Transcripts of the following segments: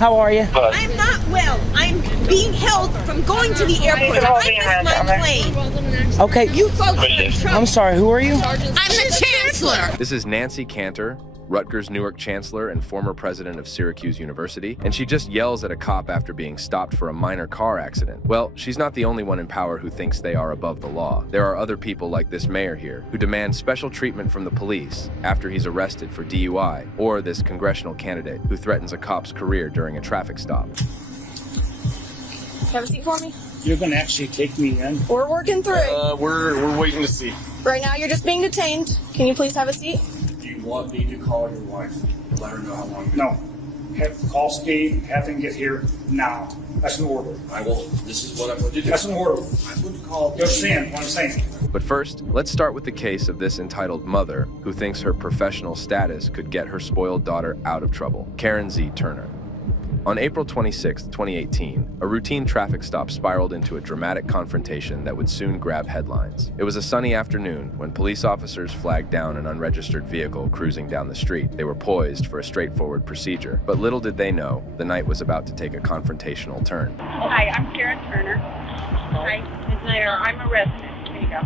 How are you? I'm not well. I'm being held from going to the airport. I missed my plane. Okay. You folks are in trouble. I'm sorry, who are you? I'm the chancellor. This is Nancy Cantor, Rutgers-Newark Chancellor and former president of Syracuse University, and she just yells at a cop after being stopped for a minor car accident. Well, she's not the only one in power who thinks they are above the law. There are other people like this mayor here who demand special treatment from the police after he's arrested for DUI, or this congressional candidate who threatens a cop's career during a traffic stop. Have a seat for me? You're going to actually take me in? We're working through. We're waiting to see. Right now, you're just being detained. Can you please have a seat? Do you want me to call your wife? Let her know how long? No. Call Steve, have him get here now. That's an order. I will. This is what I'm going to do. That's an order. I'm going to call. You're saying what I'm saying. But first, let's start with the case of this entitled mother who thinks her professional status could get her spoiled daughter out of trouble, Karen Z. Turner. On April 26, 2018, a routine traffic stop spiraled into a dramatic confrontation that would soon grab headlines. It was a sunny afternoon when police officers flagged down an unregistered vehicle cruising down the street. They were poised for a straightforward procedure, but little did they know the night was about to take a confrontational turn. Hi, I'm Karen Turner. Hi, Ms. Nair. I'm a resident. There you go.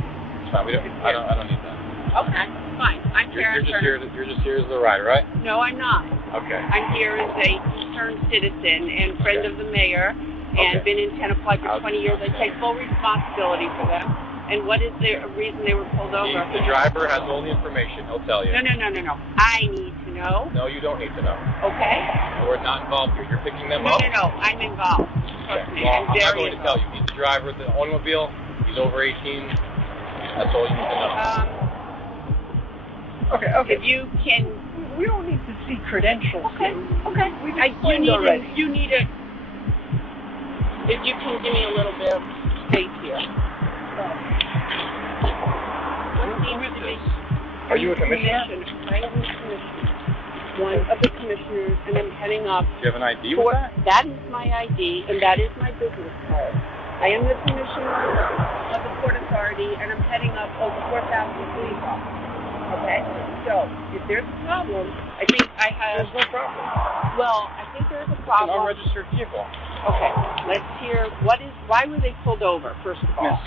Fine. I don't need that. Okay, fine. I'm Karen Turner. You're just here as the rider, right? No, I'm not. Okay. I'm here as a concerned citizen and friend of the mayor, and been in Tenafly for 20 years. I take full responsibility for them. And what is the reason they were pulled over? The driver has all the information. He'll tell you. No. I need to know. No, you don't need to know. Okay. We're not involved here. You're picking them No, up. No, I'm involved. Okay. Trust me, Well, I'm I'm not very going to tell you. He's the driver of the automobile. He's over 18. That's all you need to know. If you can. We don't need to see credentials. Okay. You need a. If you can give me a little bit of space here. Are you a commissioner? I am the commissioner. One of the commissioners, and I'm heading up. Do you have an ID with that? That is my ID, and that is my business card. I am the commissioner of the Port Authority, and I'm heading up over 4,000 police officers. Okay? So, if there's a problem, I think I have... There's no problem. Well, I think there's a It's problem. an unregistered vehicle. Okay, let's hear, why were they pulled over, first of all? Miss.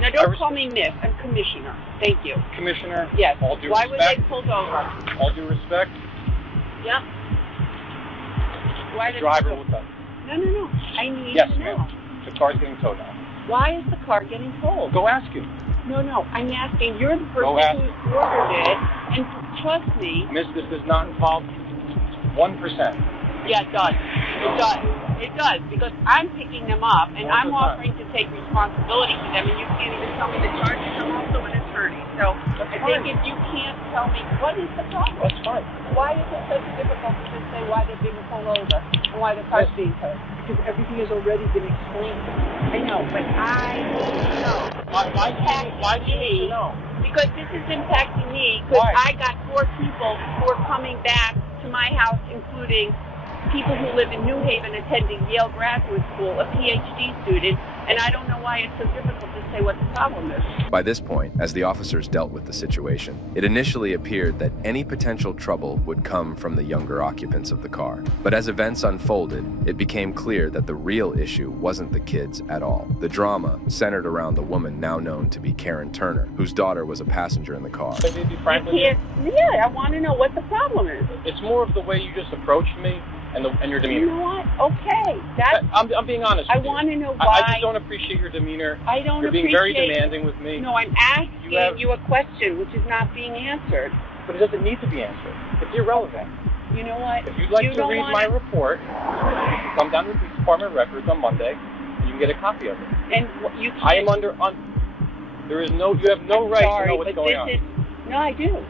Now, don't call me Miss, I'm Commissioner. Thank you. Commissioner. Yes. All due Why respect. were they pulled over? All due respect. Yep. Why The did driver they will tell you. No. I need Yes, to know. ma'am. The car's getting towed now. Why is the car getting towed? Go ask him. No, I'm asking. You're the Go person ask. who ordered it, and trust me. Miss, this does not involve 1%. Yeah, it does. It does, because I'm picking them up, and I'm offering to take responsibility for them, and you can't even tell me the charges. I'm also an attorney. So I think if you can't tell me, what is the problem? That's fine. Why is it so difficult to just say why they're being pulled over and why the car's being towed? Because everything has already been explained. I know, but I need to know. Why do you need to know? Because this is impacting me, because Why? I got 4 people who are coming back to my house, including people who live in New Haven attending Yale Graduate School, a PhD student, and I don't know why it's so difficult to say what the problem is. By this point, as the officers dealt with the situation, it initially appeared that any potential trouble would come from the younger occupants of the car. But as events unfolded, it became clear that the real issue wasn't the kids at all. The drama centered around the woman now known to be Karen Turner, whose daughter was a passenger in the car. Let me be frank with you. Yeah, I want to know what the problem is. It's more of the way you just approach me and your demeanor. You know what? Okay. I'm being honest with you. I want to know why. I just don't appreciate your demeanor. I don't You're being very demanding with me. No, I'm asking you a question which is not being answered. But it doesn't need to be answered. It's irrelevant. You know what? If you'd like to read my report, come down to the police department records on Monday, and you can get a copy of it. And you can't. I am under. You have no right to know what's going on. No, I do.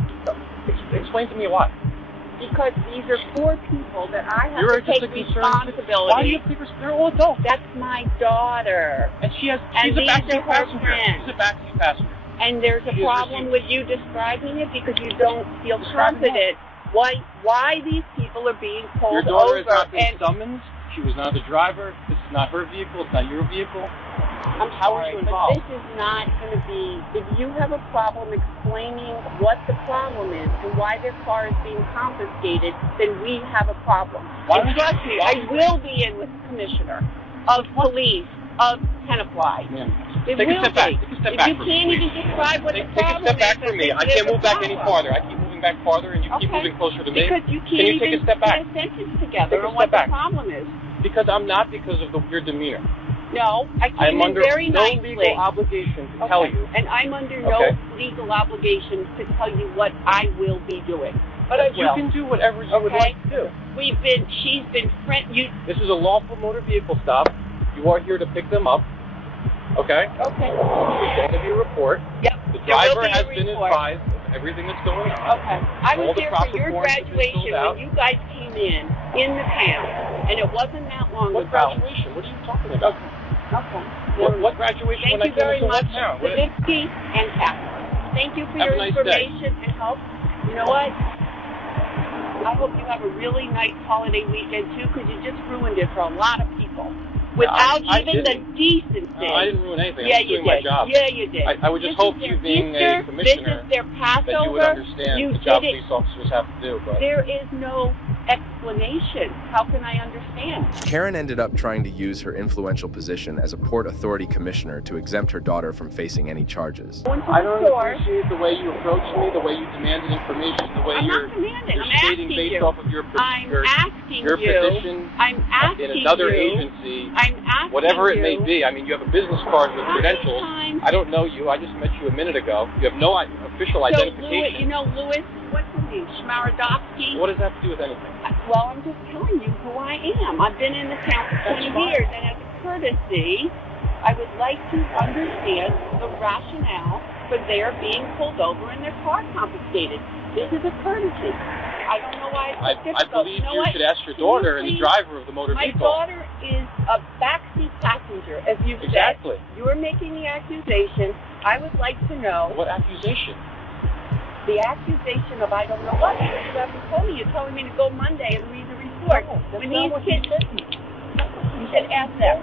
Explain to me why. Because these are 4 people that I have You're to take just a concerned responsibility. Why do you have to take responsibility? They're all adults. That's my daughter. And she's a these backseat are her passenger. friends. She's a backseat passenger. And there's a problem with you describing it because you don't feel confident. Why these people are being pulled over? Your daughter has not been summoned. She was not the driver. This is not her vehicle. It's not your vehicle. I'm sorry, but this is not going to be, if you have a problem explaining what the problem is and why their car is being confiscated, then we have a problem. And trust me, I will be in with the commissioner of police of Tenafly. Take a step back. Take a step back you can't even describe what the problem is. Take a step back from me. I can't move back any farther. I keep moving back farther, and you keep moving closer to me. Because you can't Can you take a step back? Put a sentence together on what the problem is. Because I'm not, because of your demeanor. No, I came in very nicely. I'm under no legal obligation to tell you. And I'm under no legal obligation to tell you what I will be doing. But I will. You can do whatever you would like to do. She's been This is a lawful motor vehicle stop. You are here to pick them up. Okay? Okay. There's going to be a report. Yep. The driver has been advised of everything that's going on. Okay. I was there for your graduation when you guys came in the town. And it wasn't that long ago. What graduation? What are you talking about? Okay. What graduation when I came into what town? Savitsky and Catherine. Thank you for your information and help. You know what? I hope you have a really nice holiday weekend too, because you just ruined it for a lot of people. Without even the decency. No, I didn't ruin anything. Yeah, I was doing my job. Yeah, you did. I would just hope you, being a commissioner, this is their Passover. that you would understand the job police officers have to do. But there is no explanation. How can I understand? Karen ended up trying to use her influential position as a Port Authority commissioner to exempt her daughter from facing any charges. I don't appreciate the way you approached me, the way you demanded information, the way you're stating based off of your position in another agency, whatever it may be. I mean, you have a business card with credentials. I don't know you. I just met you a minute ago. You have no official identification. You know Louis, what's his name, Schmarodowski? What does that have to do with anything? Well, I'm just telling you who I am. I've been in the town for 20 years, and as a courtesy, I would like to understand the rationale for their being pulled over and their car confiscated. This is a courtesy. I don't know why it's difficult. I believe you should ask your daughter and the driver of the motor vehicle. My daughter is a backseat passenger, as you said. You're making the accusation. I would like to know. What accusation? The accusation of I don't know what. You haven't told me. You're telling me to go Monday and read the report. No, when these kids, you should ask them.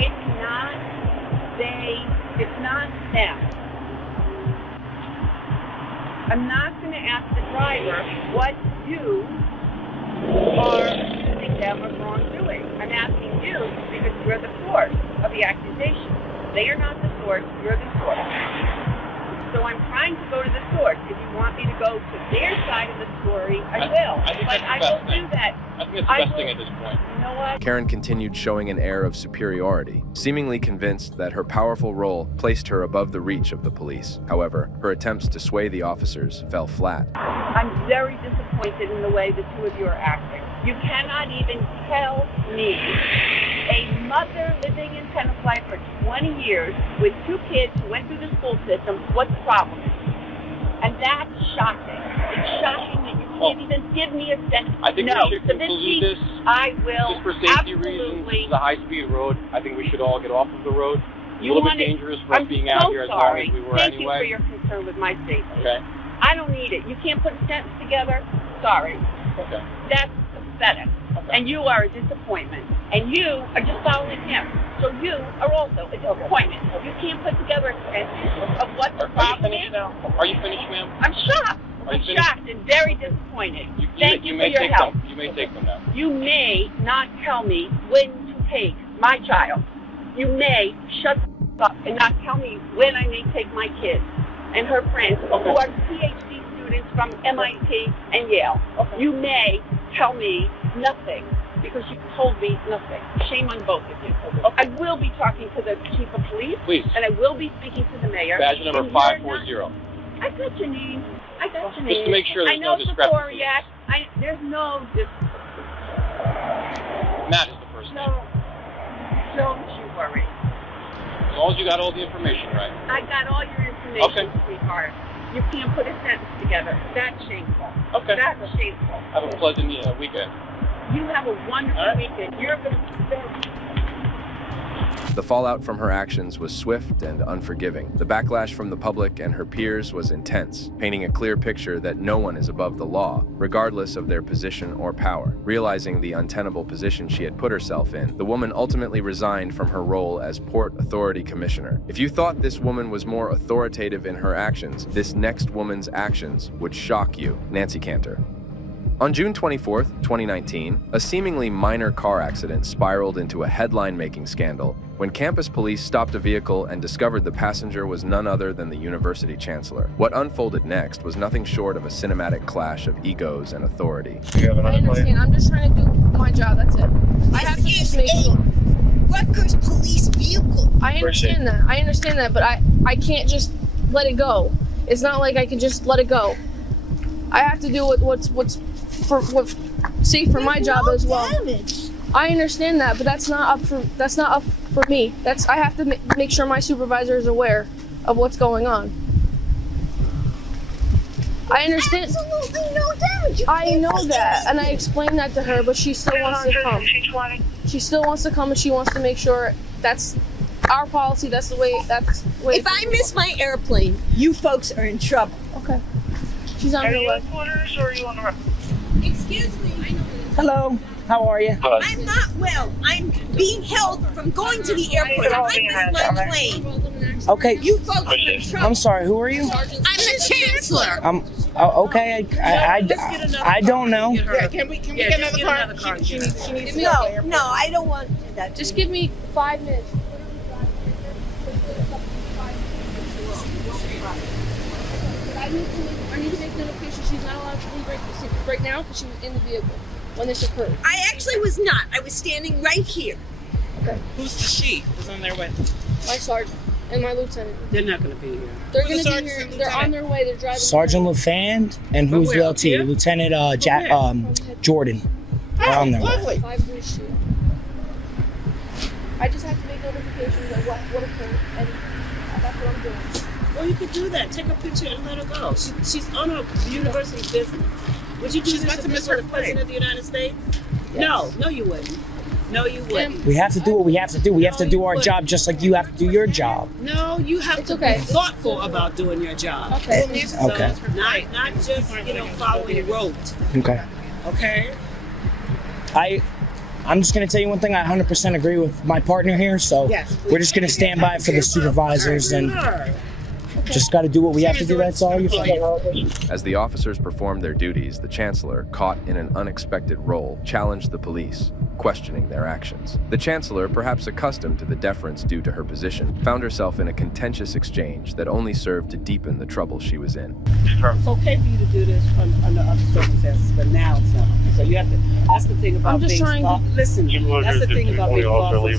It's not they. It's not them. I'm not going to ask the driver what you are accusing them of wrongdoing. I'm asking you because you're the source of the accusation. They are not the source. You're the source. So I'm trying to go to the source. If you want me to go to their side of the story, I will. But I will do that. I think it's the best thing at this point. You know what? Karen continued showing an air of superiority, seemingly convinced that her powerful role placed her above the reach of the police. However, her attempts to sway the officers fell flat. I'm very disappointed in the way the two of you are acting. You cannot even tell me, a mother living in Tenafly for 20 years with 2 kids who went through the school system, what the problem is. And that's shocking. It's shocking that you can't even give me a sense. I think we should conclude this. I will. Just for safety reasons, this is a high-speed road. I think we should all get off of the road. It's a little bit dangerous for us being out here as long as we were Thank anyway. Thank you for your concern with my safety. Okay. I don't need it. You can't put a sentence together. Sorry. Okay. That's pathetic. Okay. And you are a disappointment. And you are just following him. So you are also a disappointment. You can't put together a sentence of what the problem is. Are you finished, ma'am? I'm shocked. I'm shocked and very disappointed. Thank you for your help. You may take them now. You may not tell me when to take my child. You may shut up and not tell me when I may take my kids and her friends who are PhD students from MIT and Yale. You may tell me nothing because you told me nothing. Shame on both of you. I will be talking to the chief of police. Please. And I will be speaking to the mayor. Badge number 540. I got your name. I got your name. Just to make sure there's no discrepancy. There's no discrepancy. Matt is the first name. Don't you worry. As long as you got all the information right. I got all your information, sweetheart. You can't put a sentence together. That's shameful. Okay. That's shameful. Have a pleasant weekend. You have a wonderful weekend. You're going to... The fallout from her actions was swift and unforgiving. The backlash from the public and her peers was intense, painting a clear picture that no one is above the law, regardless of their position or power. Realizing the untenable position she had put herself in, the woman ultimately resigned from her role as Port Authority Commissioner. If you thought this woman was more authoritative in her actions, this next woman's actions would shock you. Nancy Cantor. On June 24, 2019, a seemingly minor car accident spiraled into a headline-making scandal when campus police stopped a vehicle and discovered the passenger was none other than the university chancellor. What unfolded next was nothing short of a cinematic clash of egos and authority. I understand. I'm just trying to do my job. That's it. I have to just make sure. Rutgers police vehicle. I understand that. I understand that, but I can't just let it go. It's not like I can just let it go. I have to do what's safe for my job as well. Damage. I understand that, but that's not up for me. I have to make sure my supervisor is aware of what's going on. I understand. Absolutely no damage. I know that, and I explained that to her, but she still wants to come. She still wants to come, and she wants to make sure that's our policy. That's the way. If I miss my airplane, you folks are in trouble. Okay. She's on her way. Are you in quarters or are you on the road? Excuse me. Hello. How are you? I'm not well. I'm being held from going to the airport. I missed my plane. Okay. You folks are in trouble. I'm sorry. Who are you? I'm the chancellor. Okay. I don't know. Yeah, can we get another car? She needs No, I don't want that. Just give me 5 minutes. I need to make notification. She's not allowed to leave right now because she was in the vehicle when this occurred. I actually was not. I was standing right here. Okay. Who's the she? Who's on their way? My sergeant and my lieutenant. They're not going to be here. They're going to be here. They're on their way. They're driving. Sergeant LaFand and who's the LT? Lieutenant Jordan. They're on their way. Lovely. 5-3 shoot. I just have to make notifications of what occurred, and that's what I'm doing. Well, you could do that. Take a picture and let her go. She's on her university business. Would you do this if this were the President of the United States? Yes. No, you wouldn't. No, you wouldn't. We have to do what we have to do. We have to do our job just like you have to do your job. No, you have to be thoughtful about doing your job. Okay. So, Okay. Not just, following rote. Okay. Okay? I'm just going to tell you one thing. I 100% agree with my partner here. So Yes. we're just going to stand by for the supervisors and just got to do what we have to do. That's all. You're fine. As the officers performed their duties, the chancellor, caught in an unexpected role, challenged the police, questioning their actions. The chancellor, perhaps accustomed to the deference due to her position, found herself in a contentious exchange that only served to deepen the trouble she was in. It's okay for you to do this under other circumstances, but now it's not. So you have to. That's the thing about being listen. That's the thing about being lawful. You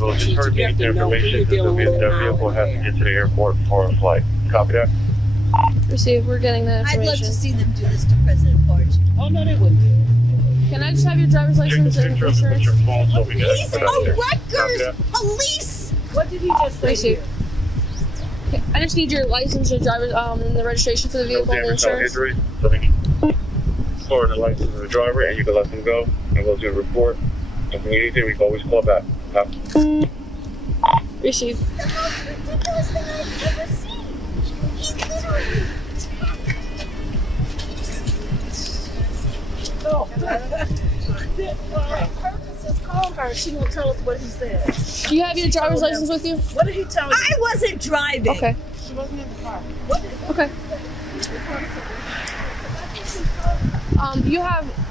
have to know who you're dealing with. Their vehicle has to get to the airport for a flight. Copy that. Receive. We're getting the information. I'd love to see them do this to President Porch. Oh no, they wouldn't do it. Can I just have your driver's license and insurance? He's a Rutgers police. What did he just say? Receive. Okay, I just need your license, your driver's, and the registration for the vehicle and the insurance. Store the license of the driver, and you can let them go, and we'll do a report. If we need anything, we can always call back. Receive. The most ridiculous thing I've ever seen. He literally. Purpose is call her. She will tell us what he said. Do you have your driver's license with you? What did he tell you? I wasn't driving. Okay. She wasn't in the car. Okay.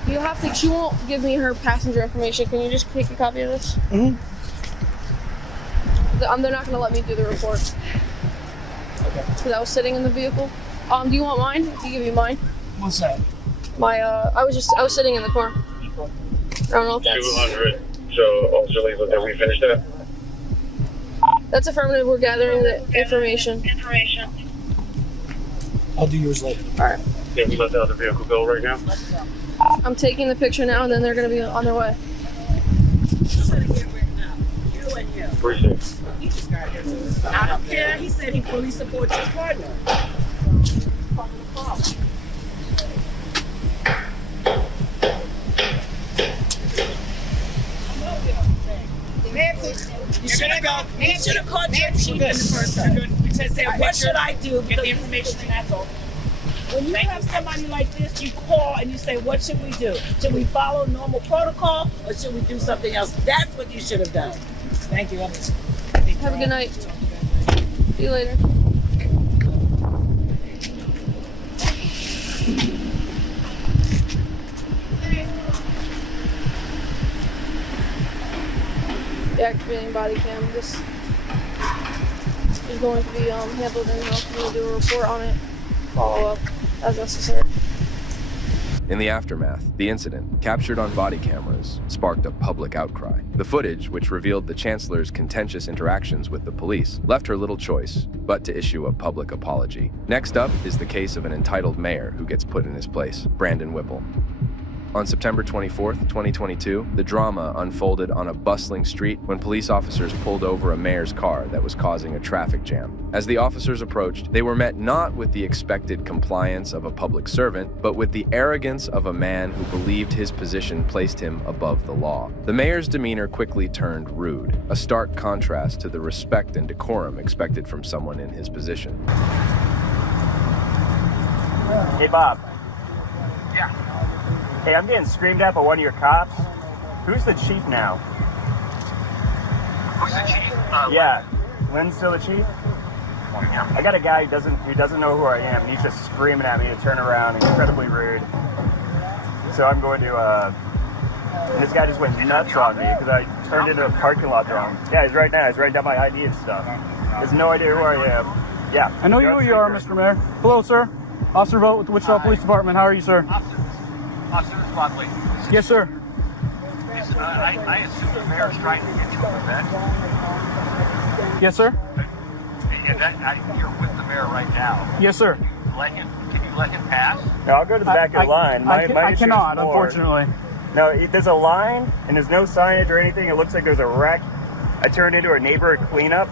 You have to. She won't give me her passenger information. Can you just take a copy of this? Mm-hmm. They're not gonna let me do the report. Okay. Because I was sitting in the vehicle. Do you want mine? Do you give you mine? What's that? My I was sitting in the car. I don't know if that's 200. So, Officer Lee, did we finish that? That's affirmative. We're gathering the information. I'll do yours later. All right. Can we let the other vehicle go right now? I'm taking the picture now, and then they're gonna be on their way. Appreciate it. I don't care. He said he fully supports his partner. Nancy, You should have called your chief in the first place. Say, what should I do? Get the information and that's all. When you have somebody like this, you call and you say, what should we do? Should we follow normal protocol or should we do something else? That's what you should have done. Thank you. Have a good night. See you later. Deactivating body cam. This is going to be handled in-house. We're going to do a report on it, follow up as necessary. In the aftermath, the incident, captured on body cameras, sparked a public outcry. The footage, which revealed the chancellor's contentious interactions with the police, left her little choice but to issue a public apology. Next up is the case of an entitled mayor who gets put in his place, Brandon Whipple. On September 24th, 2022, the drama unfolded on a bustling street when police officers pulled over a mayor's car that was causing a traffic jam. As the officers approached, they were met not with the expected compliance of a public servant, but with the arrogance of a man who believed his position placed him above the law. The mayor's demeanor quickly turned rude, a stark contrast to the respect and decorum expected from someone in his position. Hey, Bob. Yeah. Hey, I'm getting screamed at by one of your cops. Who's the chief now? Who's the chief? Yeah, Lynn's still the chief? Yeah. I got a guy who doesn't know who I am, and he's just screaming at me to turn around, incredibly rude. So I'm going to, and this guy just went nuts on me because I turned into a parking lot drunk. Yeah, he's right now. He's writing down my ID and stuff. He has no idea who I am. Yeah. I know who you are, Mr. Mayor. Hello, sir. Officer Vogt with the Wichita Police Department. How are you, sir? Officer Responsibly. Yes, sir. I assume the mayor's trying to get you an event. Yes, sir. You're with the mayor right now. Yes, sir. Can you let him pass? No, I'll go to the back of the line. I cannot, unfortunately. No, there's a line, and there's no signage or anything. It looks like there's a wreck. I turned into a neighborhood cleanup,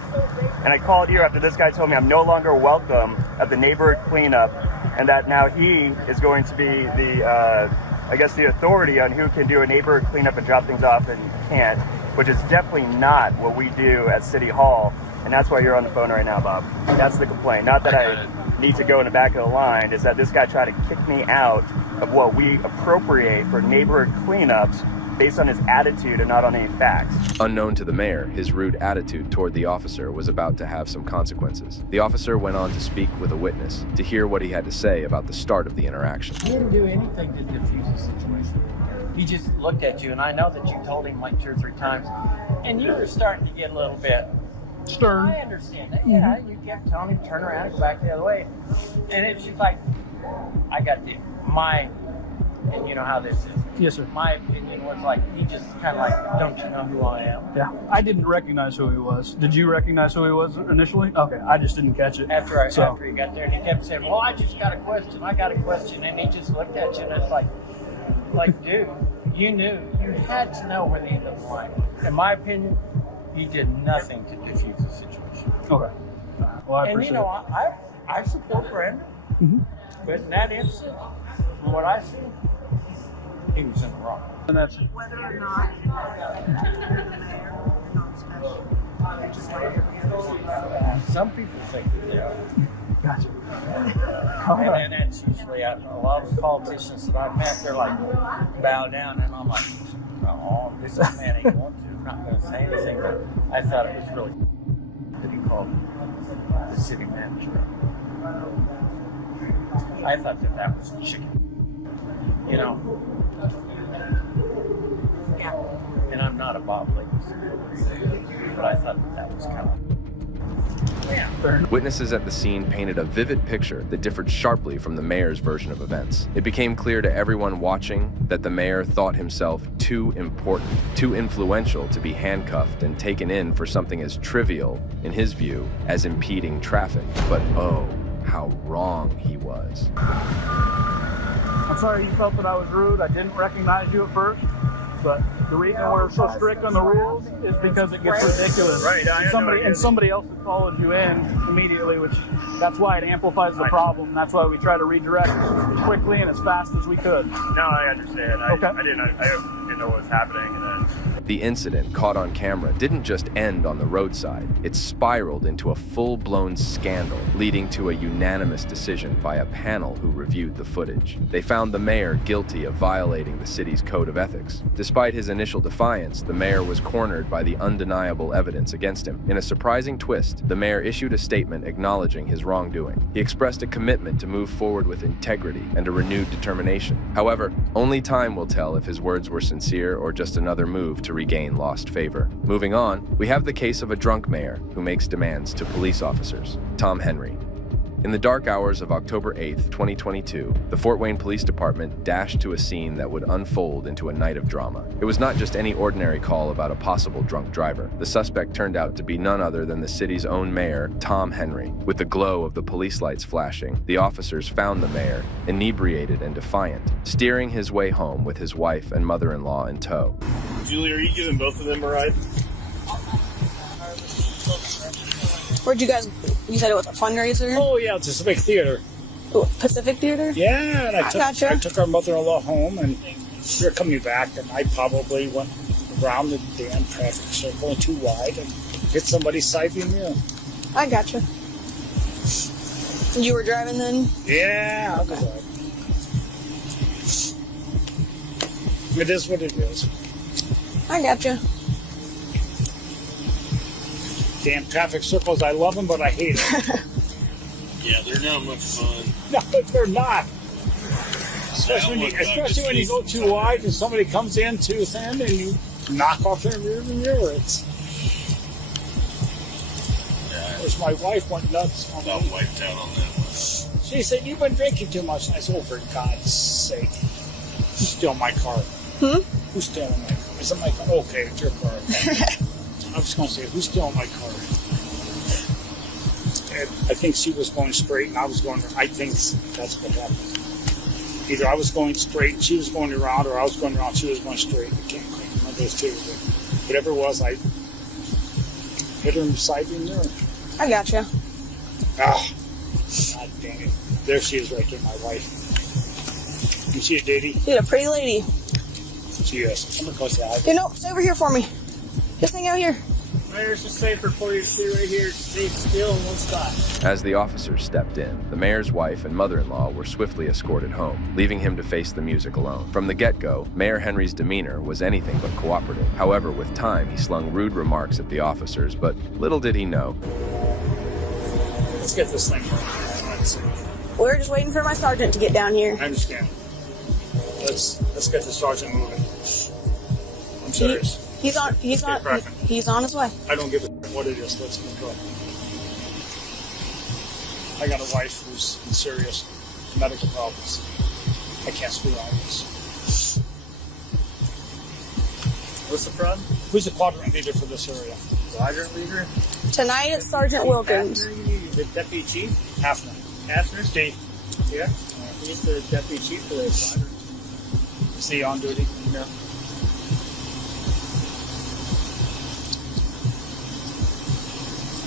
and I called you after this guy told me I'm no longer welcome at the neighborhood cleanup, and that now he is going to be the, I guess, the authority on who can do a neighborhood cleanup and drop things off and can't, which is definitely not what we do at City Hall, and that's why you're on the phone right now, Bob. That's the complaint. Not that I need to go in the back of the line, is that this guy tried to kick me out of what we appropriate for neighborhood cleanups based on his attitude and not on any facts. Unknown to the mayor, his rude attitude toward the officer was about to have some consequences. The officer went on to speak with a witness to hear what he had to say about the start of the interaction. He didn't do anything to diffuse the situation. He just looked at you, and I know that you told him like 2 or 3 times, and you were starting to get a little bit stern. I understand that. Yeah, you kept telling him to turn around and go back the other way. And it's just like, I got my, and you know how this is. Yes, sir. My opinion was like, he just kind of like, don't you know who I am? Yeah, I didn't recognize who he was. Did you recognize who he was initially? Okay, I just didn't catch it. After he got there, and he kept saying, well, I just got a question, and he just looked at you, and it's like, dude, you knew, you had to know where the end of the line was. In my opinion, he did nothing to diffuse the situation. Okay. Well, I appreciate it. And you know, I support Brandon, but in that instance, from what I see, he was in the wrong. And that's whether or not the mayor is not special. They're just like every other. Some people think that they are. Gotcha. And that's usually a lot of the politicians that I've met, they're like, bow down, and I'm like, oh, this man ain't going to. I'm not going to say anything, but I thought it was really that he called the city manager. I thought that was chicken. You know? Yeah. And I'm not a Bob Lake, but I thought that was kind of. Yeah. Witnesses at the scene painted a vivid picture that differed sharply from the mayor's version of events. It became clear to everyone watching that the mayor thought himself too important, too influential to be handcuffed and taken in for something as trivial, in his view, as impeding traffic. But oh, how wrong he was. I'm sorry you felt that I was rude. I didn't recognize you at first, but the reason we're so strict on the rules is because it gets ridiculous. Right, and somebody else has followed you in immediately, which that's why it amplifies the problem. That's why we try to redirect as quickly and as fast as we could. No, I understand. Okay. I didn't know what was happening, and then The incident, caught on camera, didn't just end on the roadside. It spiraled into a full-blown scandal, leading to a unanimous decision by a panel who reviewed the footage. They found the mayor guilty of violating the city's code of ethics. Despite his initial defiance, the mayor was cornered by the undeniable evidence against him. In a surprising twist, the mayor issued a statement acknowledging his wrongdoing. He expressed a commitment to move forward with integrity and a renewed determination. However, only time will tell if his words were sincere or just another move to regain lost favor. Moving on, we have the case of a drunk mayor who makes demands to police officers. Tom Henry. In the dark hours of October 8th, 2022, the Fort Wayne Police Department dashed to a scene that would unfold into a night of drama. It was not just any ordinary call about a possible drunk driver. The suspect turned out to be none other than the city's own mayor, Tom Henry. With the glow of the police lights flashing, the officers found the mayor, inebriated and defiant, steering his way home with his wife and mother-in-law in tow. Julie, are you giving both of them a ride? Where'd you guys, you said it was a fundraiser? Oh, yeah, it's a Pacific Theater. Ooh, Pacific Theater? Yeah, and I gotcha. took our mother-in-law home, and we were coming back, and I probably went around the damn traffic circle too wide and hit somebody's side view mirror. I gotcha. You were driving then? Yeah, I was driving. It is what it is. I gotcha. Damn traffic circles, I love them, but I hate them. Yeah, they're not much fun. No, they're not. Especially when you go too wide and somebody comes in too thin and you knock off their rear mirror. Of course, my wife went nuts on About wiped out on that one. She said, "You've been drinking too much." And I said, "Oh, for God's sake. Who's stealing my car?" Who's stealing my car? I said, "My car." Okay, it's your car. I was going to say, who's stealing my car? And I think she was going straight and I was going, I think that's what happened. Either I was going straight and she was going around, or I was going around and she was going straight. I can't quite remember those two, but whatever it was, I hit her in the side view mirror. I gotcha. Ah, God dang it. There she is right there, my wife. You see a ditty? You're a pretty lady. She is. I'm going to go say hi. You know, stay over here for me. Just hang out here. Mayor's just safer for you to stay right here, stay still in one spot. As the officers stepped in, the mayor's wife and mother-in-law were swiftly escorted home, leaving him to face the music alone. From the get-go, Mayor Henry's demeanor was anything but cooperative. However, with time, he slung rude remarks at the officers, but little did he know. Let's get this thing going. We're just waiting for my sergeant to get down here. I understand. Let's get the sergeant moving. I'm serious. He's on his way. I don't give a what it is. Let's get going. I got a wife who's in serious medical problems. I can't screw around with this. What's the problem? Who's the quadrant leader for this area? Quadrant leader? Tonight it's Sergeant Wilkins. The deputy chief? Hafner. Hafner? Steve. Yeah. He's the deputy chief for the quadrant. Is he on duty? No.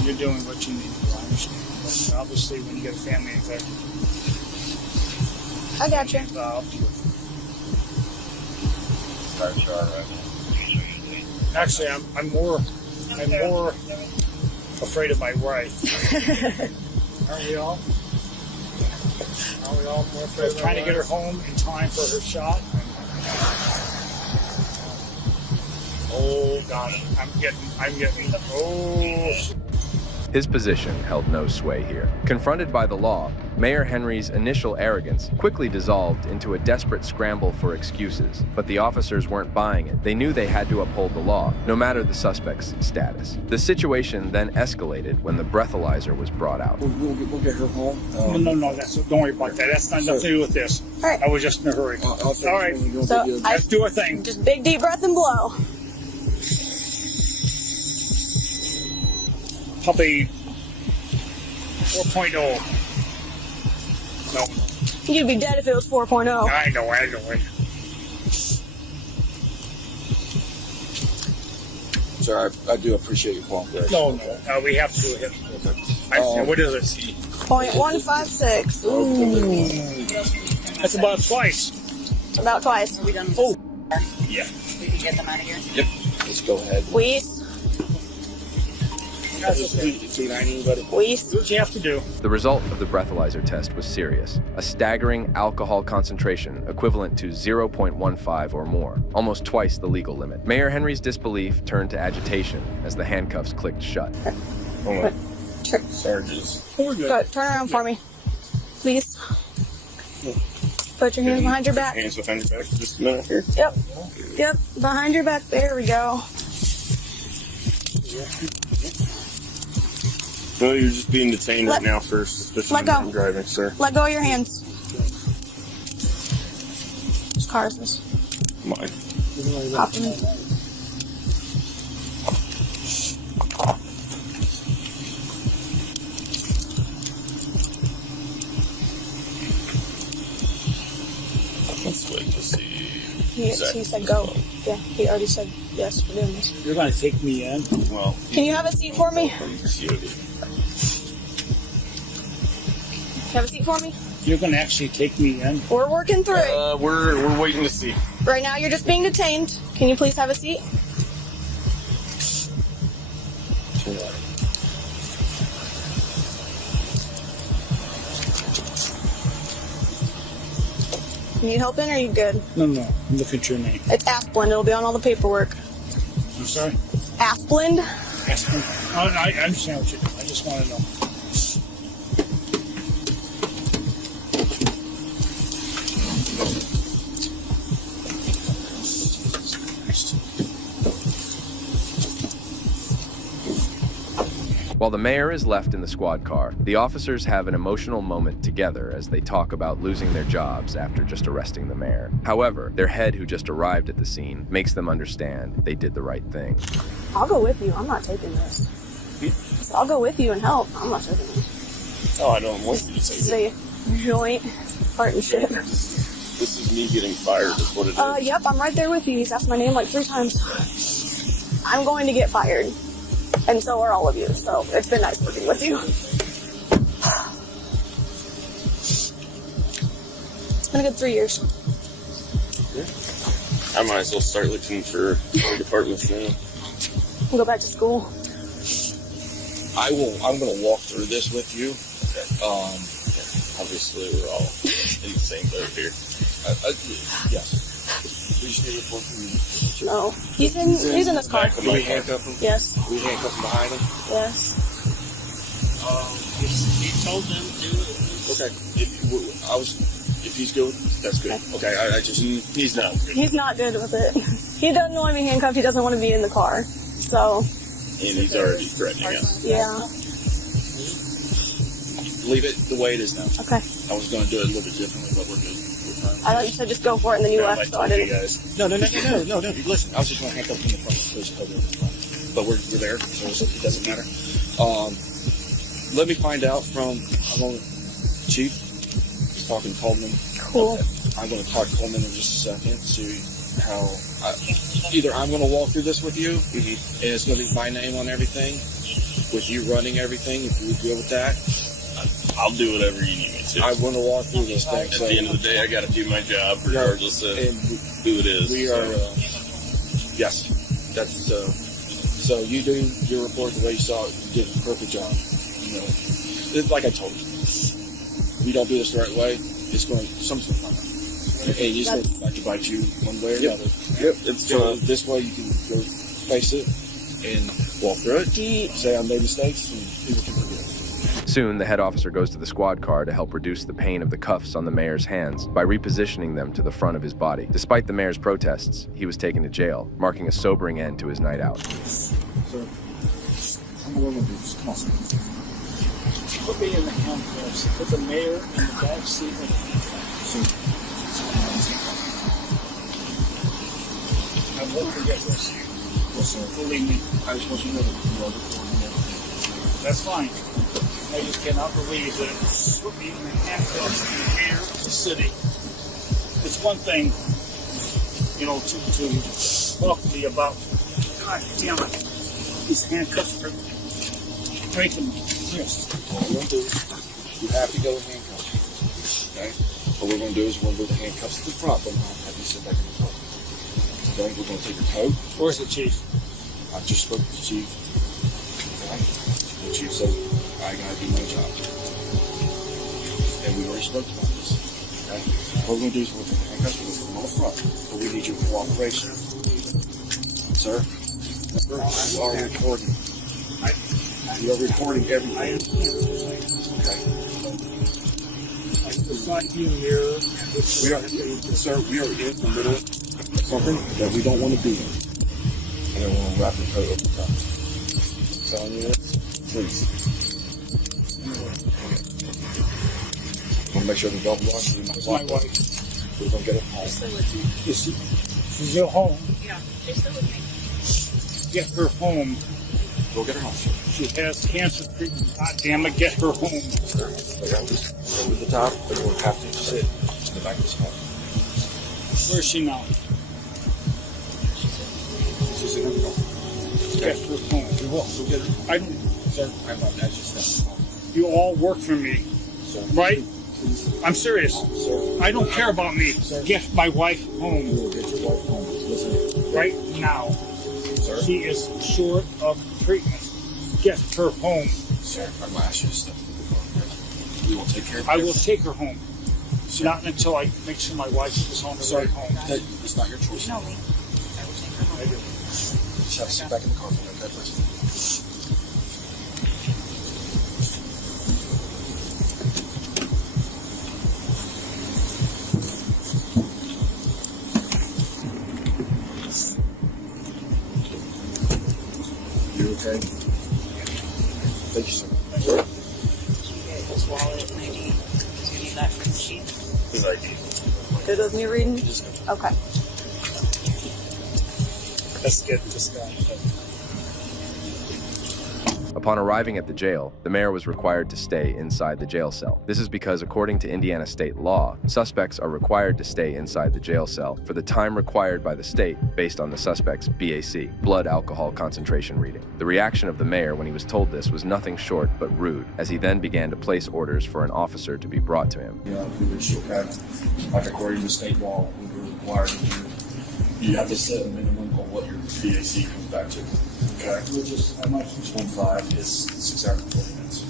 You're doing what you need to do, I understand. But obviously, when you get a family like that, I gotcha. Actually, I'm more afraid of my wife. Aren't we all? Aren't we all more afraid of trying to get her home in time for her shot? Oh gosh, I'm getting. Oh. His position held no sway here. Confronted by the law, Mayor Henry's initial arrogance quickly dissolved into a desperate scramble for excuses. But the officers weren't buying it. They knew they had to uphold the law, no matter the suspect's status. The situation then escalated when the breathalyzer was brought out. We'll get her home. No, don't worry about that. That's not nothing to do with this. All right. I was just in a hurry. All right. So Let's do our thing. Just big deep breath and blow. Probably 4.0. No. You'd be dead if it was 4.0. I know. Sir, I do appreciate your cooperation. No, we have to do it. Okay. What is it? 0.156. Ooh. That's about twice. About twice. Oh. Yeah. we get them out of here? Yep. Let's go ahead. Please. Please. Do what you have to do. The result of the breathalyzer test was serious. A staggering alcohol concentration equivalent to 0.15 or more, almost twice the legal limit. Mayor Henry's disbelief turned to agitation as the handcuffs clicked shut. Sarges. Go, turn around for me. Please. Put your hands behind your back. Hands behind your back for just a minute here. Yep. Yep. Behind your back. There we go. No, you're just being detained right now for suspicion of drunk driving, sir. Let go of your hands. Whose car is this? Mine. Hop in. Let's wait to see. He said go. Yeah, he already said yes, we're doing this. You're going to take me in? Well. Can you have a seat for me? Have a seat for me? You're going to actually take me in? We're working through it. We're waiting to see. Right now, you're just being detained. Can you please have a seat? You need help in, or are you good? No. Look at your name. It's Asplund. It'll be on all the paperwork. I'm sorry? Asplund? Asplund? I understand what you're doing. I just want to know. While the mayor is left in the squad car, the officers have an emotional moment together as they talk about losing their jobs after just arresting the mayor. However, their head, who just arrived at the scene, makes them understand they did the right thing. I'll go with you. I'm not taking this. So I'll go with you and help. I'm not taking this. Oh, I don't want you to take it. Say joint partnership. This is me getting fired, is what it is. Yep, I'm right there with you. He's asked my name like 3 times. I'm going to get fired. And so are all of you. So it's been nice working with you. It's been a good 3 years. I might as well start looking for other departments now. We'll go back to school. I'm going to walk through this with you. Obviously, we're all in the same boat here. Yes. We just need a report from you. No. He's in this car. Do we handcuff him? Yes. We handcuff him behind him? Yes. He told them to do it. Okay. If he's good, that's good. Okay. He's not good. He's not good with it. He doesn't want to be handcuffed. He doesn't want to be in the car. So. And he's already threatening us. Yeah. Leave it the way it is now. Okay. I was going to do it a little bit differently, but we're good. We're fine. I thought you said just go for it, and then you left, so I didn't. No. Listen, I was just going to handcuff from the front. But we're there, so it doesn't matter. Let me find out from Chief. He's talking to Coleman. Cool. I'm going to talk to Coleman in just a second. See how. Either I'm going to walk through this with you, and it's going to be my name on everything, with you running everything. If you're good with that. I'll do whatever you need me to. I want to walk through this thing. At the end of the day, I got to do my job, regardless of who it is. We are, yes. That's so you do your report the way you saw it. You did a perfect job. You know, like I told you, if we don't do this the right way, it's going something's going to come out. And it's going to bite you one way or the other. Yep. So this way you can go face it and walk through it. Say I made mistakes, and people can forgive. Soon, the head officer goes to the squad car to help reduce the pain of the cuffs on the mayor's hands by repositioning them to the front of his body. Despite the mayor's protests, he was taken to jail, marking a sobering end to his night out. So, I'm going to do this. Come on. Put me in the handcuffs. Put the mayor in the back seat of the handcuffs. I won't forget this. Listen, believe me. I just want you to know that. That's fine. I just cannot believe that it put me in the handcuffs in the mayor of the city. It's one thing, to talk to me about, God damn it, these handcuffs are breaking my wrist. What we're going to do, you have to go with handcuffs. Okay? What we're going to do is we're going to move the handcuffs to the front, but not have you sit back in the front. Okay, we're going to take your coat. Where's the chief? I just spoke to the chief. Okay. The chief said, I got to do my job. And we already spoke about this. Okay? What we're going to do is we're going to handcuff you from on the front, but we need your cooperation. Sir, remember, you are recording. You are recording everything. Okay. It's not you here. Sir, we are in the middle of something that we don't want to be in. And then we'll wrap your coat over the top. I'm telling you this, please. I want to make sure the dog wash you. My wife. We're going to get it home. She's at home. Yeah, she's still with me. Get her home. Go get her home, sir. She has cancer treatment. God damn it, get her home. Sir, over the top, but we'll have to sit in the back of this car. Where is she now? She's in her car. Get her home. We will. We'll get her. I don't. Sir, I'm not. That's just not. You all work for me, Sir, right? I'm serious. Sir, I don't care about me. Sir. Get my wife home. We will get your wife home. Listen. Right now. Sir. She is short of treatment. Get her home. Sir, I'm going to ask you to step into the car. We will take care of her. I will take her home. Not until I make sure my wife is on the way home. It's not your choice. No, me. I will take her home. I do. Just have to sit back in the car for me, okay, please? You okay? Thank you, sir. His wallet, ID. You need that from the chief. His ID. Good with me reading? Okay. Let's get this guy. Upon arriving at the jail, the mayor was required to stay inside the jail cell. This is because, according to Indiana state law, suspects are required to stay inside the jail cell for the time required by the state based on the suspect's BAC, blood alcohol concentration reading. The reaction of the mayor when he was told this was nothing short but rude, as he then began to place orders for an officer to be brought to him. Like according to state law, we were required to do. You have to set a minimum on what your BAC comes back to. Okay. Which is how much? 1.5 is 6 hours and 40 minutes.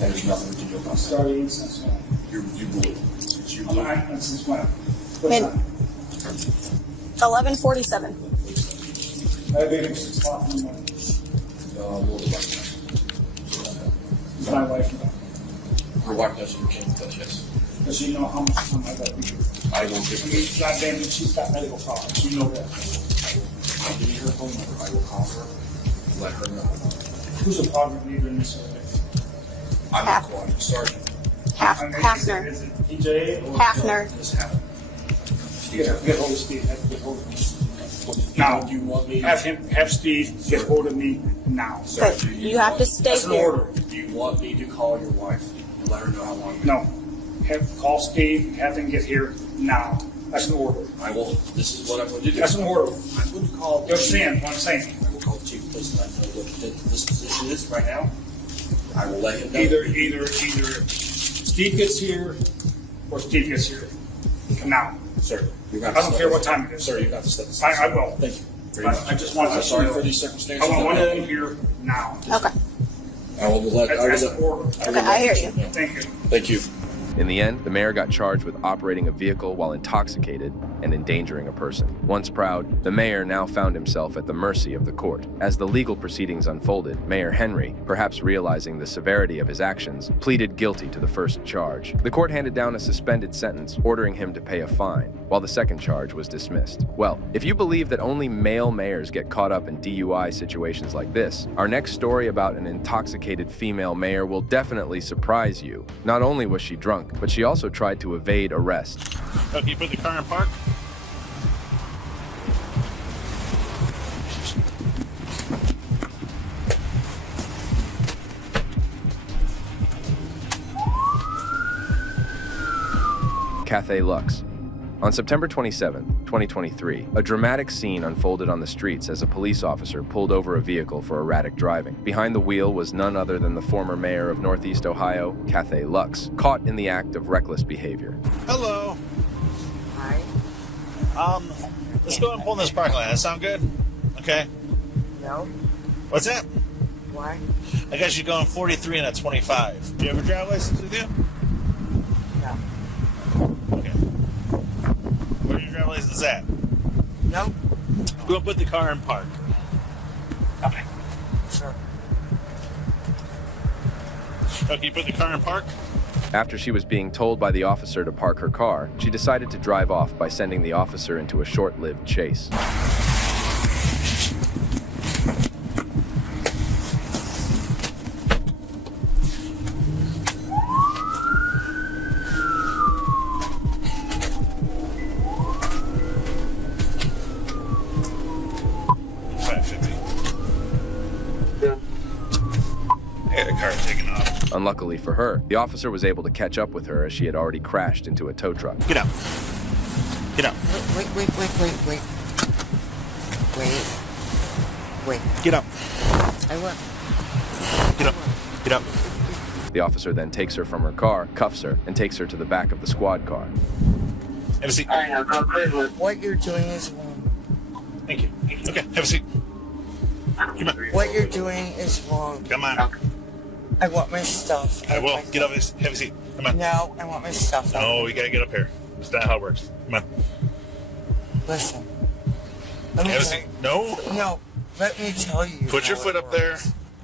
And there's nothing we can do about that. Starting since when? You blew. Since you blew. Since when? What Mid- time? 11:47. I've been 6 o'clock in the morning. We'll do right Is my wife now? now. Her wife doesn't do cane touch, yes. Does she know how much time I got to do? I will give I mean, goddamn it, she's got medical problems. You know that. I'll give you her phone number. I will call her and let her know. Who's a problem leader in this area? I'm not cooperating. Sergeant. Hafner. Is it PJ? Or Hafner. This happened. Get hold of Steve. Have to get hold of me. Now, Do you want me? have Steve get hold of me now. But you have to stay That's an here. order. Do you want me to call your wife and let her know how long? No. Call Steve, have him get here now. That's an order. I will. This is what I'm going to do. That's an order. I'm going to call. You understand what I'm saying? I will call the chief of police and let him know what this position is right now. I will let him know. Either Steve gets here or Steve gets here. Now. Sir, you I don't care what time it is. Sir, you got to step aside. I will. Thank you. Very much. I just want to. I'm sorry for these circumstances. I want one of them here now. Okay. I will let. That's an order. Okay, I hear you. Thank you. Thank you. In the end, the mayor got charged with operating a vehicle while intoxicated and endangering a person. Once proud, the mayor now found himself at the mercy of the court. As the legal proceedings unfolded, Mayor Henry, perhaps realizing the severity of his actions, pleaded guilty to the first charge. The court handed down a suspended sentence, ordering him to pay a fine, while the second charge was dismissed. Well, if you believe that only male mayors get caught up in DUI situations like this, our next story about an intoxicated female mayor will definitely surprise you. Not only was she drunk, but she also tried to evade arrest. Can you put the car in park? Cathay Lux. On September 27, 2023, a dramatic scene unfolded on the streets as a police officer pulled over a vehicle for erratic driving. Behind the wheel was none other than the former mayor of Northeast Ohio, Cathay Lux, caught in the act of reckless behavior. Hello. Hi. Let's go and pull in this parking lot. That sound good? Okay. No. What's that? Why? I got you going 43 and a 25. Do you have a driver's license with you? No. Okay. Where's your driver's license at? No. Go and put the car in park. Okay. Sure. Okay, you put the car in park? After she was being told by the officer to park her car, she decided to drive off by sending the officer into a short-lived chase. Unluckily for her, the officer was able to catch up with her as she had already crashed into a tow truck. Get out. Get out. Wait. Get up. I will. Get up. Get up. The officer then takes her from her car, cuffs her, and takes her to the back of the squad car. Have a seat. All right, now go clear. What you're doing is wrong. Thank you. Okay, have a seat. Come on. What you're doing is wrong. Come on. I want my stuff. I will. Get up. Have a seat. Come on. No, I want my stuff. No, you gotta get up here. That's not how it works. Come on. Listen. Have a seat. No. No. Let me tell you. Put your foot up there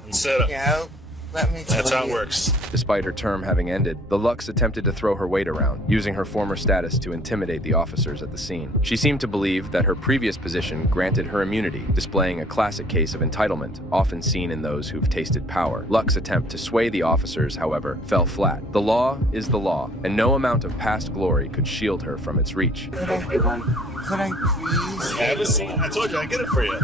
and sit up. No. Let me tell you. That's how it works. Despite her term having ended, the Lux attempted to throw her weight around, using her former status to intimidate the officers at the scene. She seemed to believe that her previous position granted her immunity, displaying a classic case of entitlement, often seen in those who've tasted power. Lux's attempt to sway the officers, however, fell flat. The law is the law, and no amount of past glory could shield her from its reach. Could I please? Have a seat. I told you I'd get it for you.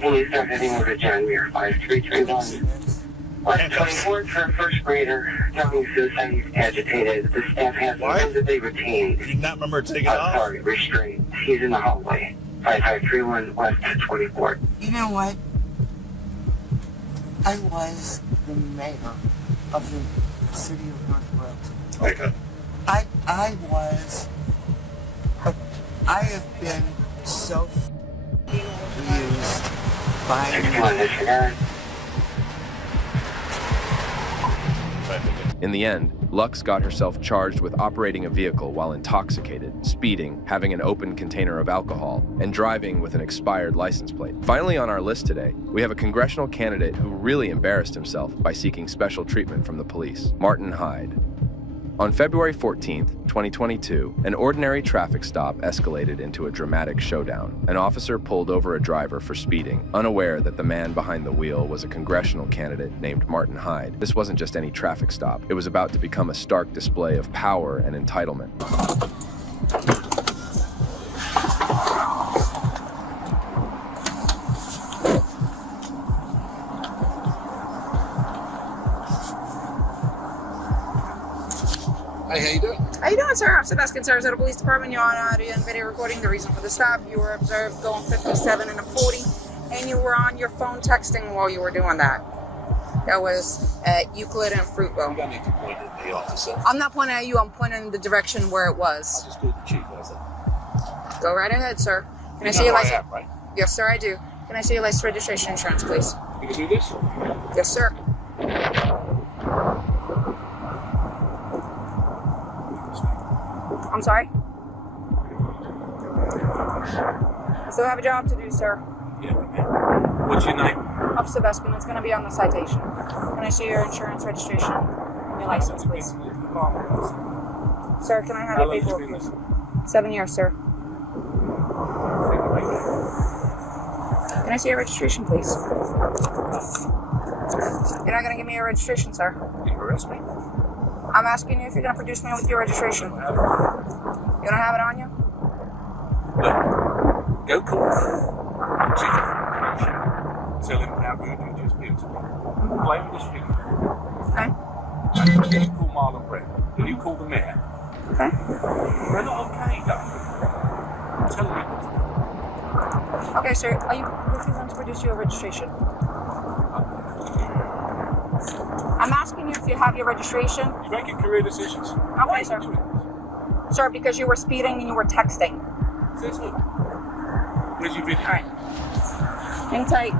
Police are heading over to John Muir, 5331. 124 for a first grader. Drowning suicide, he's agitated. The staff has him that they retained. Do you not remember taking it off? Sorry, restrained. He's in the hallway. 5531 West 24th. You know what? I was the mayor of the city of North Wales. Okay. I have been so used by In the end, Lux got herself charged with operating a vehicle while intoxicated, speeding, having an open container of alcohol, and driving with an expired license plate. Finally on our list today, we have a congressional candidate who really embarrassed himself by seeking special treatment from the police, Martin Hyde. On February 14th, 2022, an ordinary traffic stop escalated into a dramatic showdown. An officer pulled over a driver for speeding, unaware that the man behind the wheel was a congressional candidate named Martin Hyde. This wasn't just any traffic stop. It was about to become a stark display of power and entitlement. Hey, how you doing? How you doing, sir? I'm Sebastian Sarasota Police Department. You're on audio and video recording. The reason for the stop, you were observed going 57 and a 40, and you were on your phone texting while you were doing that. That was at Euclid and Fruitville. You don't need to point at the officer. I'm not pointing at you. I'm pointing in the direction where it was. I just called the chief. How's that? Go right ahead, sir. Can I You see know your who I license? am, right? Yes, sir, I do. Can I see your license, registration, insurance, please? You can do this? Yes, sir. I'm sorry? I still have a job to do, sir. Yeah, what's your name? Officer Bespin, it's going to be on the citation. Can I see your insurance, registration, and your license, please? Sir, can I have your paperwork, please? 7 years, sir. Can I see your registration, please? You're not going to give me your registration, sir. You arrest me? I'm asking you if you're going to produce me with your registration. You don't have it on you? Look, go call the chief of information. Tell him how good you just been to me. Blame the speaker. Okay. Then you call Marlon Brown. Then you call the mayor. Okay. They're not okay, though. Tell me what to do. Okay, sir. Are you refusing to produce your registration? I'm asking you if you have your registration. You're making career decisions. Okay, sir. Sir, because you were speeding and you were texting. Seriously? Where's your video? All right. Hang tight.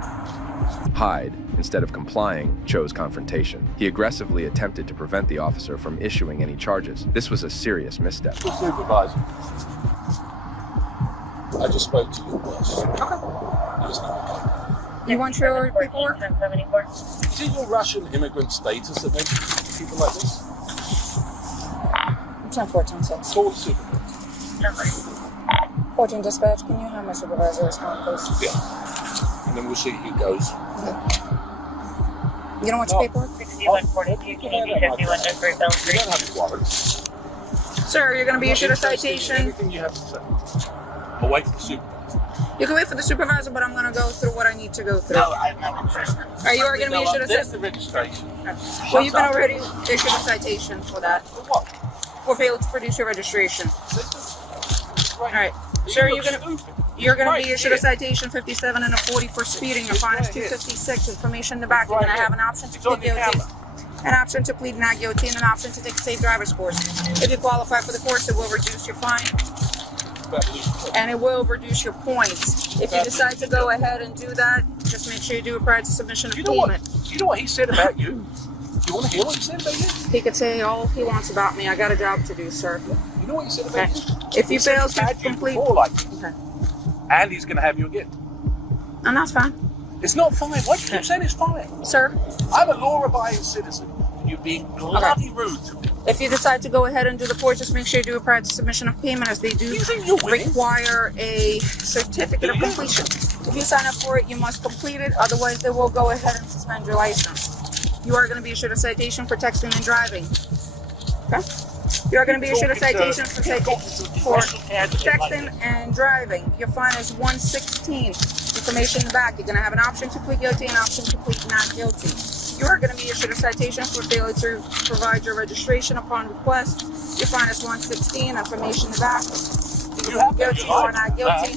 Hyde, instead of complying, chose confrontation. He aggressively attempted to prevent the officer from issuing any charges. This was a serious misstep. The supervisor. I just spoke to your boss. Okay. You want your paperwork? Is it your Russian immigrant status that makes people like this? 10-14-6. Call the supervisor. 14 dispatch, can you have my supervisor respond, please? Yeah. And then we'll see who goes. You don't want your paperwork? 6142, Canadian 51 Denver, Bell Street. You don't have to worry. Sir, you're going to be issued a citation. Anything you have to say. I'll wait for the supervisor. You can wait for the supervisor, but I'm going to go through what I need to go through. No, I'm not interested. You are going to be issued a There's the citation. registration. Well, you've been already issued a citation for that. For what? For failure to produce your registration. All right. Sir, you're going to be issued a citation 57 and a 40 for speeding. Your fine is 256. Information in the back. You're going to have an option to plead guilty, an option to plead not guilty, and an option to take a safe driver's course. If you qualify for the course, it will reduce your fine and it will reduce your points. If you decide to go ahead and do that, just make sure you do it prior to submission of payment. You know what he said about you? You want to hear what he said about you? He could say all he wants about me. I got a job to do, sir. You know what he said about you? If you fail to complete... Okay. And he's going to have you again. And that's fine. It's not fine. Why do you keep saying it's fine? Sir? I'm a law-abiding citizen. You're being bloody rude to me. If you decide to go ahead and do the course, just make sure you do it prior to submission of payment, as they do require a certificate of completion. If you sign up for it, you must complete it. Otherwise, they will go ahead and suspend your license. You are going to be issued a citation for texting and driving. Okay? You are going to be issued a citation for texting and driving. Your fine is 116. Information in the back. You're going to have an option to plead guilty and an option to plead not guilty. You are going to be issued a citation for failure to provide your registration upon request. Your fine is 116. Information in the back. You can plead guilty or not guilty.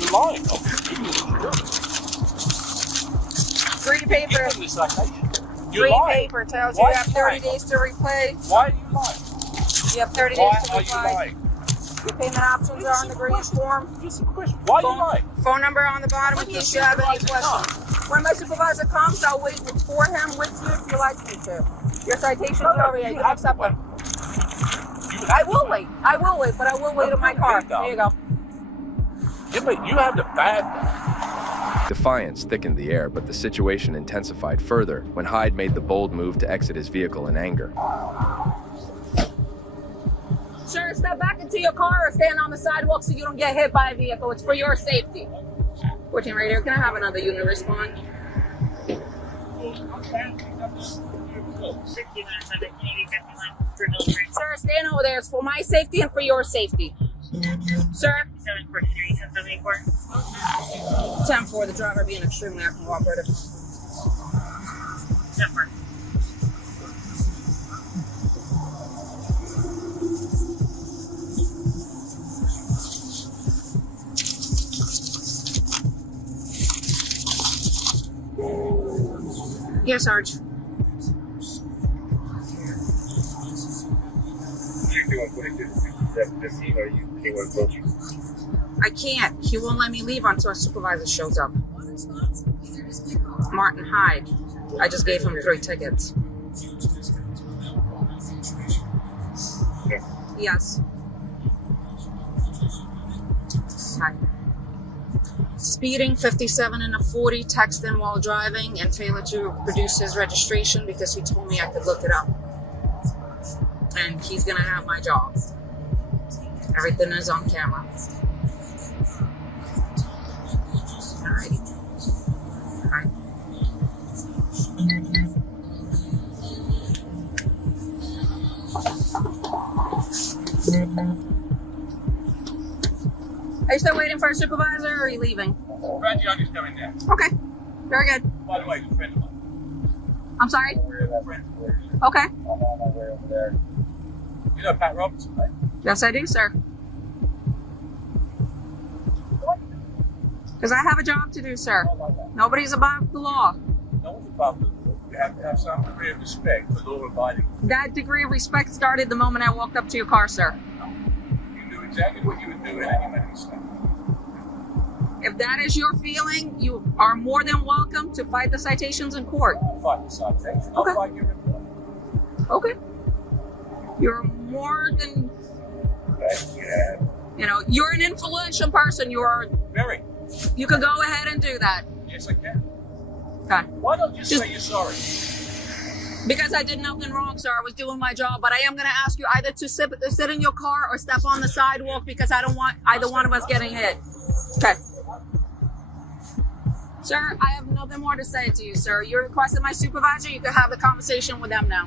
You're lying. Green paper. Green paper tells you have 30 days to repay. Why are you lying? You have 30 days to reply. Your payment options are on the green form. Why are you lying? Phone number on the bottom in case you have any questions. When my supervisor comes, I'll wait for him with you if you like me to. Your citation's over here. You can accept one. I will wait, but I will wait in my car. There you go. Yeah, but you have the bad. Defiance thickened the air, but the situation intensified further when Hyde made the bold move to exit his vehicle in anger. Sir, step back into your car or stand on the sidewalk so you don't get hit by a vehicle. It's for your safety. 14 right here. Can I have another unit respond? Sir, stand over there. It's for my safety and for your safety. Sir? 10-4, the driver being extremely uncooperative. 10-4. Yes, Sarge. I can't. He won't let me leave until a supervisor shows up. Martin Hyde. I just gave him 3 tickets. Yes. Hi. Speeding, 57 and a 40, texting while driving, and failure to produce his registration because he told me I could look it up. And he's gonna have my job. Everything is on camera. Alrighty. Alright. Are you still waiting for a supervisor or are you leaving? Reggie, I'm just coming down. Okay. Very good. By the way, he's a friend of mine. I'm sorry? Okay. I'm on my way over there. You know Pat Robertson, right? Yes, I do, sir. Because I have a job to do, sir. Nobody's above the law. No one's above the law. You have to have some degree of respect for law-abiding. That degree of respect started the moment I walked up to your car, sir. You knew exactly what you were doing and you made a mistake. If that is your feeling, you are more than welcome to fight the citations in court. I'll fight the citation. Okay. I'll fight your report. Okay. You're more than, Yeah. you know, you're an influential person. You are. Very. You could go ahead and do that. Yes, I can. Okay. Why don't you say you're sorry? Because I did nothing wrong, sir. I was doing my job. But I am going to ask you either to sit in your car or step on the sidewalk because I don't want either one of us getting hit. Okay. Sir, I have nothing more to say to you, sir. You requested my supervisor. You can have the conversation with them now.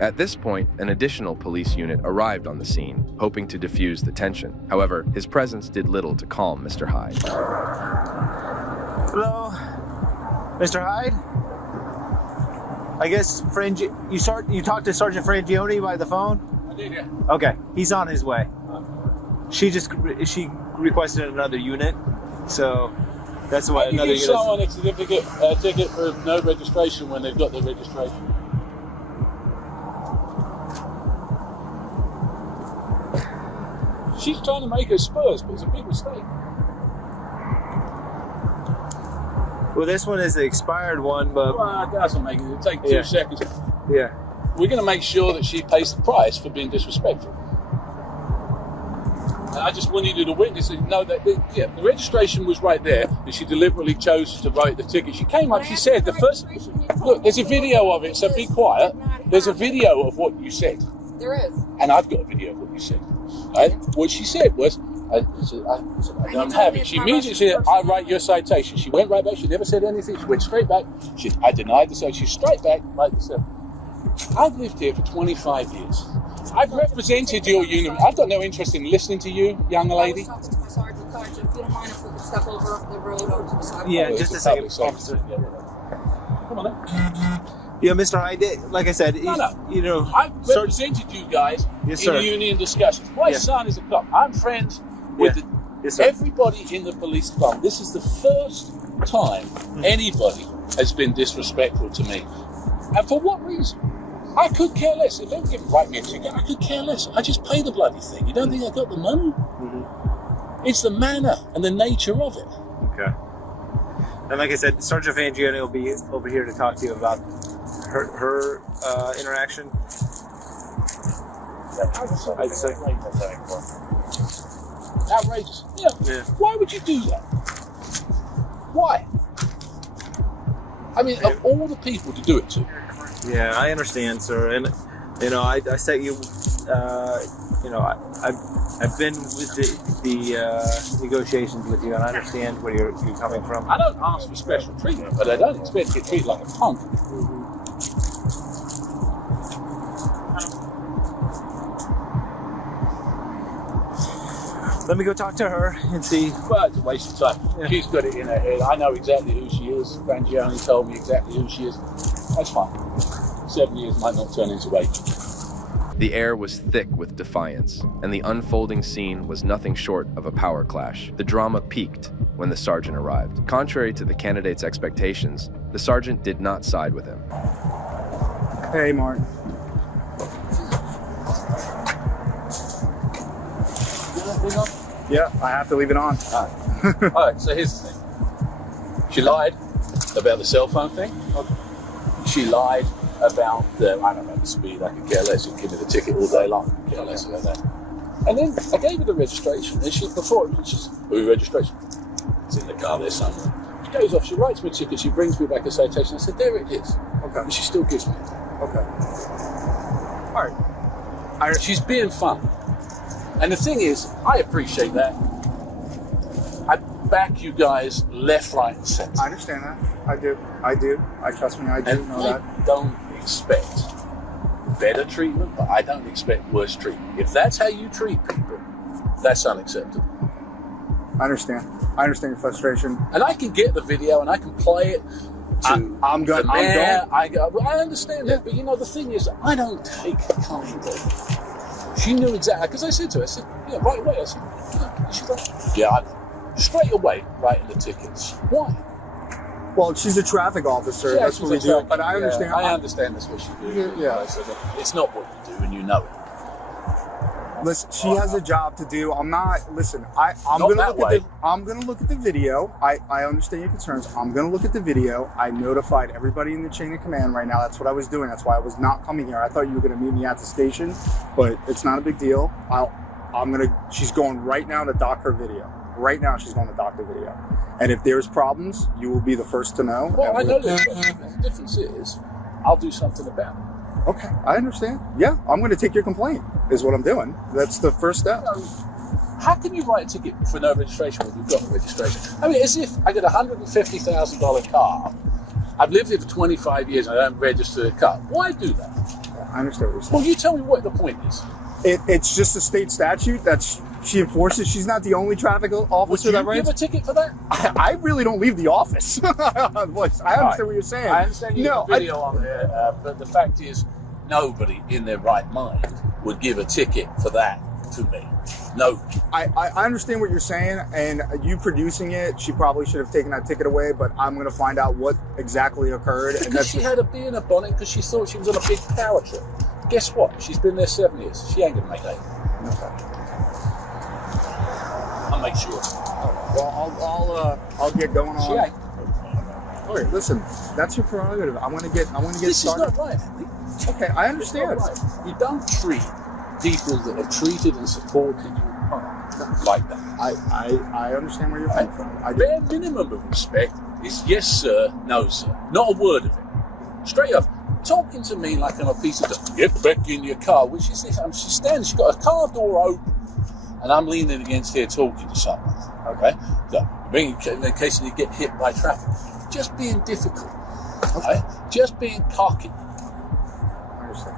At this point, an additional police unit arrived on the scene, hoping to diffuse the tension. However, his presence did little to calm Mr. Hyde. Hello, Mr. Hyde? I guess you talked to Sergeant Frangione by the phone? I did, yeah. Okay, he's on his way. She requested another unit, so that's why another unit. Give someone a certificate, a ticket for no registration when they've got their registration. She's trying to make her spurs, but it's a big mistake. Well, this one is the expired one, but... Well, it doesn't make it. It'll take 2 seconds. Yeah. We're going to make sure that she pays the price for being disrespectful. And I just wanted you to witness and know that, the registration was right there, and she deliberately chose to write the ticket. She came up, she said, the first... Look, there's a video of it, so be quiet. There's a video of what you said. There is. And I've got a video of what you said. Right? What she said was, I don't have it. She immediately said, I write your citation. She went right back. She never said anything. She went straight back. I denied the citation. She's straight back, right this up. I've lived here for 25 years. I've represented your union. I've got no interest in listening to you, young lady. I was talking to my sergeant. Sergeant, if you don't mind if we could step over the road or to the sidewalk. Yeah, just a second. Come on then. Yeah, Mr. Hyde, like I said, No. I've represented you guys in union discussions. My son is a cop. I'm friends with everybody in the police department. This is the first time anybody has been disrespectful to me. And for what reason? I could care less. If they were going to write me a ticket, I could care less. I just pay the bloody thing. You don't think I got the money? Mm-hmm. It's the manner and the nature of it. Okay. And like I said, Sergeant Frangione will be over here to talk to you about her interaction. Outrageous. Yeah. Why would you do that? Why? I mean, of all the people to do it to. Yeah, I understand, sir. And I set you. I've been with the negotiations with you, and I understand where you're coming from. I don't ask for special treatment, but I don't expect to get treated like a punk. Let me go talk to her and see. Well, it's a waste of time. Yeah. She's got it in her head. I know exactly who she is. Frangione told me exactly who she is. That's fine. 7 years might not turn into 8. The air was thick with defiance, and the unfolding scene was nothing short of a power clash. The drama peaked when the sergeant arrived. Contrary to the candidate's expectations, the sergeant did not side with him. Hey, Martin. Yeah, I have to leave it on. All right, so here's the thing. She lied about the cell phone thing. She lied about the speed. I could care less. She'd give me the ticket all day long. I could care less about that. And then I gave her the registration, and she's registration. It's in the car there somewhere. She goes off, she writes me a ticket, she brings me back a citation. I said, there it is. Okay. And she still gives me it. Okay. All right. She's being fun. And the thing is, I appreciate that. I back you guys left, right, and center. I understand that. I do. I trust me, I do and know I that. don't expect better treatment, but I don't expect worse treatment. If that's how you treat people, that's unacceptable. I understand your frustration. And I can get the video and I can play it to I'm good. the mayor. I understand that, but the thing is, I don't take kind of. She knew exactly, because I said to her, right away, I said, she's like, I know. Straight away, writing the tickets. Why? Well, she's a traffic officer. That's what we do. But I understand. I understand that's what she do. Yeah. So it's not what you do, and you know it. Listen, she has a job to do. I'm not. Listen, I'm gonna look at the video. I understand your concerns. I'm gonna look at the video. I notified everybody in the chain of command right now. That's what I was doing. That's why I was not coming here. I thought you were gonna meet me at the station, but it's not a big deal. She's going right now to dock her video. Right now, she's going to dock the video. And if there's problems, you will be the first to know. Well, I know there's problems. The difference is, I'll do something about it. Okay, I understand. Yeah, I'm going to take your complaint, is what I'm doing. That's the first step. How can you write a ticket for no registration when you've got a registration? I mean, as if I get a $150,000 car, I've lived here for 25 years and I don't register a car. Why do that? I understand what you're saying. Well, you tell me what the point is. It's just a state statute that she enforces. She's not the only traffic officer that Would you give a ticket for that? I really don't leave the office. I understand what you're saying. I understand you have a video on there, but the fact is, nobody in their right mind would give a ticket for that to me. No. I understand what you're saying, and you producing it, she probably should have taken that ticket away, but I'm going to find out what exactly occurred. Because she had a bee in her bonnet because she thought she was on a big power trip. Guess what? She's been there 7 years. She ain't going to make that. Okay. I'll make sure. Well, I'll get going on. She ain't. All right, listen, that's your prerogative. I want to get This started. is not right. Okay, I understand. Right. You don't treat people that have treated and supported you like that. I understand where you're coming from. Bare minimum of respect is yes sir, no sir. Not a word of it. Straight up. Talking to me like I'm a piece of dirt. Get back in your car. Which is this? She's standing, she's got a car door open, and I'm leaning against here talking to someone. Okay? So, in case you get hit by traffic. Just being difficult. Okay? Just being cocky. I understand.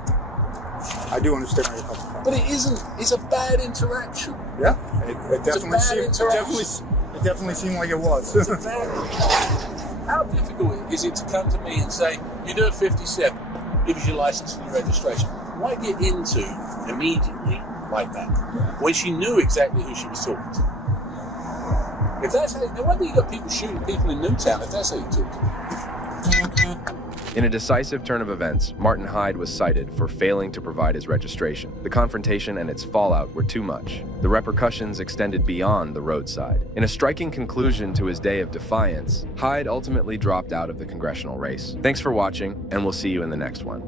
I do understand where you're coming from. But it isn't. It's a bad interaction. Yeah, it definitely seemed like it was. It's a bad How difficult is it to come to me and say, you do a 57, give us your license and your registration? Why get into immediately like that when she knew exactly who she was talking to? If that's how, no wonder you got people shooting people in Newtown if that's how you talk to them. In a decisive turn of events, Martin Hyde was cited for failing to provide his registration. The confrontation and its fallout were too much. The repercussions extended beyond the roadside. In a striking conclusion to his day of defiance, Hyde ultimately dropped out of the congressional race. Thanks for watching, and we'll see you in the next one.